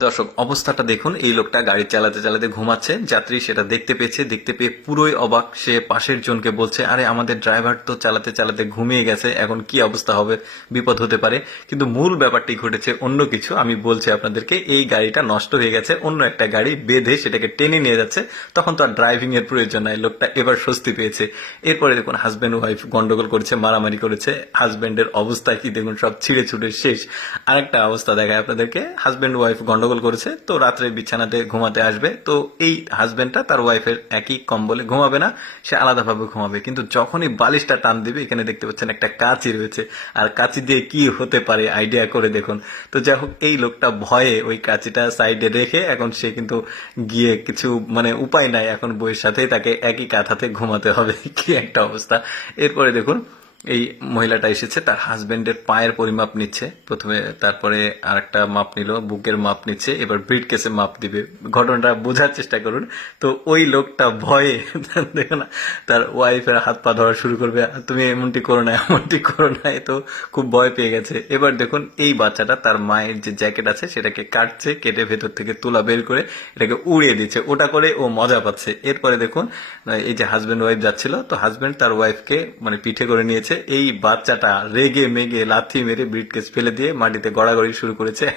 দর্শক, অবস্থাটা দেখুন, এই লোকটা গাড়ি চালাতে চালাতে ঘুমাচ্ছে। যাত্রী সেটা দেখতে পেয়েছে, দেখতে পেয়ে পুরোই অবাক। সে পাশের জনকে বলছে, আরে, আমাদের ড্রাইভার তো চালাতে চালাতে ঘুমিয়ে গেছে, এখন কি অবস্থা হবে? বিপদ হতে পারে। কিন্তু মূল ব্যাপারটি ঘটেছে অন্য কিছু। আমি বলছি আপনাদেরকে, এই গাড়িটা নষ্ট হয়ে গেছে, অন্য একটা গাড়ি বেঁধে সেটাকে টেনে নিয়ে যাচ্ছে। তখন তো আর ড্রাইভিং এর প্রয়োজন নাই, লোকটা এবার স্বস্তি পেয়েছে। এরপরে দেখুন হাজব্যান্ড ওয়াইফ গন্ডগোল করেছে, মারামারি করেছে। হাজব্যান্ডের অবস্থা কি দেখুন, সব ছিঁড়ে ছুড়ে শেষ। আরেকটা অবস্থা দেখায় আপনাদেরকে হাজব্যান্ড ওয়াইফ গন্ডগোল করেছে, তো রাত্রে বিছানাতে ঘুমাতে আসবে। তো এই হাজব্যান্ডটা তার ওয়াইফের একই কম্বলে ঘুমাবে না, সে আলাদাভাবে ঘুমাবে। কিন্তু যখনই বালিশটা টান দিবে, এখানে দেখতে পাচ্ছেন একটা কাঁচি রয়েছে। আর কাঁচি দিয়ে কি হতে পারে আইডিয়া করে দেখুন। তো যাই হোক, এই লোকটা ভয়ে ওই কাঁচিটা সাইডে রেখে এখন সে কিন্তু গিয়ে কিছু মানে উপায় নাই। এখন বইয়ের সাথেই তাকে একই কাঁথাতে ঘুমাতে হবে। কি একটা অবস্থা। এরপরে দেখুন এই মহিলাটা এসেছে, তার হাজবেন্ডের পায়ের পরিমাপ নিচ্ছে। প্রথমে তারপরে আরেকটা মাপ নিল, বুকের মাপ নিচ্ছে, এবার ব্রিড কেসে মাপ দিবে। ঘটনাটা বোঝার চেষ্টা করুন। তো ওই লোকটা ভয়ে, দেখো না, তার ওয়াইফের হাত পা ধরা শুরু করবে। "আর তুমি এমনটি করো না, এমনটি করো না, এ তো খুব ভয় পেয়ে গেছে। এবার দেখুন, এই বাচ্চাটা তার মায়ের যে জ্যাকেট আছে, সেটাকে কাটছে, কেটে ভেতর থেকে তুলা বের করে এটাকে উড়িয়ে দিচ্ছে। ওটা করে ও মজা পাচ্ছে। এরপরে দেখুন, এই যে হাজব্যান্ড ওয়াইফ যাচ্ছিল, তো হাজব্যান্ড তার ওয়াইফকে মানে পিঠে করে নিয়েছে। এই বাচ্চাটা রেগে মেগে লাথি মেরে ব্রিডকেস ফেলে দিয়ে মাটিতে গড়াগড়ি শুরু করেছে।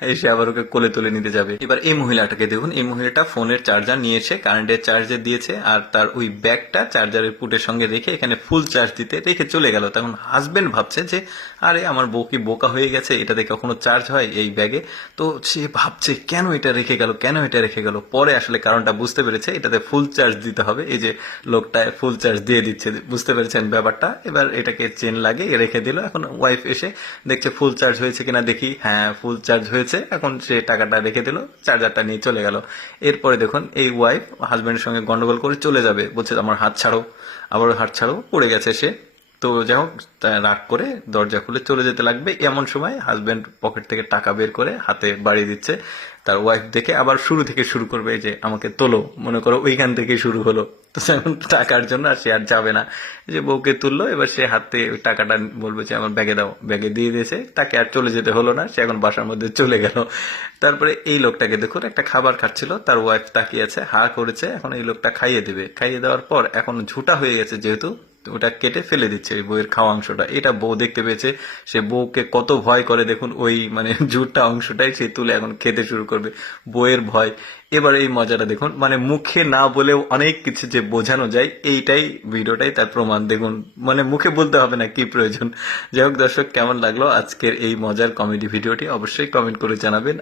এসে আবার ওকে কোলে তুলে নিতে যাবে। এবার এই মহিলাটাকে দেখুন। এই মহিলাটা ফোনের চার্জার নিয়েছে কারেন্টের চার্জার দিয়েছে আর তার ওই ব্যাগটা চার্জারের পুটের সঙ্গে রেখে এখানে ফুল চার্জ দিতে রেখে চলে গেল। তখন হাজবেন্ড ভাবছে যে, আরে, আমার বউ কি বোকা হয়ে গেছে? এটাতে কখনো চার্জ হয় এই ব্যাগে? তো সে ভাবছে, কেন এটা রেখে গেল? কেন এটা রেখে গেল? পরে আসলে কারণটা বুঝতে পেরেছে। এটাতে ফুল চার্জ দিতে হবে। এই যে লোকটা ফুল চার্জ দিয়ে দিচ্ছে। বুঝতে পেরেছেন ব্যাপারটা? এবার এটাকে চেন লাগে রেখে দিল। এখন ওয়াইফ এসে দেখছে ফুল চার্জ হয়েছে কিনা দেখি হ্যাঁ ফুল চার্জ হয়েছে। এখন সে টাকাটা রেখে দিল চার্জারটা নিয়ে চলে গেল। এরপরে দেখুন, এই ওয়াইফ হাজবেন্ডের সঙ্গে গন্ডগোল করে চলে যাবে। বলছে, আমার হাত ছাড়ো। আবার হাত ছাড়ো, পড়ে গেছে সে। তো যাই হোক রাগ করে দরজা খুলে চলে যেতে লাগবে। এমন সময় হাজব্যান্ড পকেট থেকে টাকা বের করে হাতে বাড়িয়ে দিচ্ছে। তার ওয়াইফ দেখে আবার শুরু থেকে শুরু করবে যে, আমাকে তোলো। মনে করো ওইখান থেকে শুরু হলো। তো এখন টাকার জন্য আর সে আর যাবে না। যে বউকে তুললো, এবার সে হাতে ওই টাকাটা বলবে যে, আমার ব্যাগে দাও। ব্যাগে দিয়ে দিয়েছে। তাকে আর চলে যেতে হলো না। সে এখন বাসার মধ্যে চলে গেল। তারপরে এই লোকটাকে দেখুন, একটা খাবার খাচ্ছিল। তার ওয়াইফ তাকিয়ে আছে, হা করেছে। এখন এই লোকটা খাইয়ে দেবে। খাইয়ে দেওয়ার পর এখন ঝুটা হয়ে গেছে যেহেতু। ওটা কেটে ফেলে দিচ্ছে ওই বইয়ের খাওয়া অংশটা। এটা বউ দেখতে পেয়েছে। সে বউকে কত ভয় করে, দেখুন ওই মানে জুটটা অংশটাই সে তুলে এখন খেতে শুরু করবে। বইয়ের ভয়। এবার এই মজাটা দেখুন। মানে মুখে না বলেও অনেক কিছু যে বোঝানো যায়, এইটাই ভিডিওটাই তার প্রমাণ। দেখুন মানে মুখে বলতে হবে না কি প্রয়োজন। যাই হোক দর্শক, কেমন লাগল আজকের এই মজার কমেডি ভিডিওটি? অবশ্যই কমেন্ট করে জানাবেন।